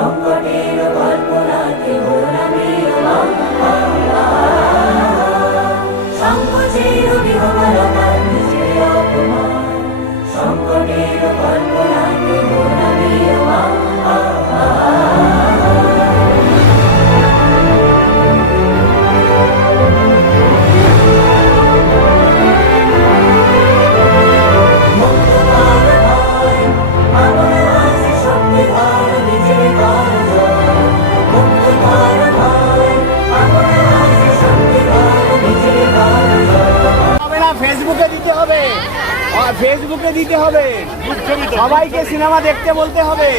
সংকটের কল্পনাকে ঘোরামিও সংকোচের বিহবলতা নিজের অপমান সংকটের কল্পনাকে ঘোরামিও ফেসবুকে দিতে হবে, ফেসবুকে দিতে হবে, সবাইকে সিনেমা দেখতে বলতে হবে।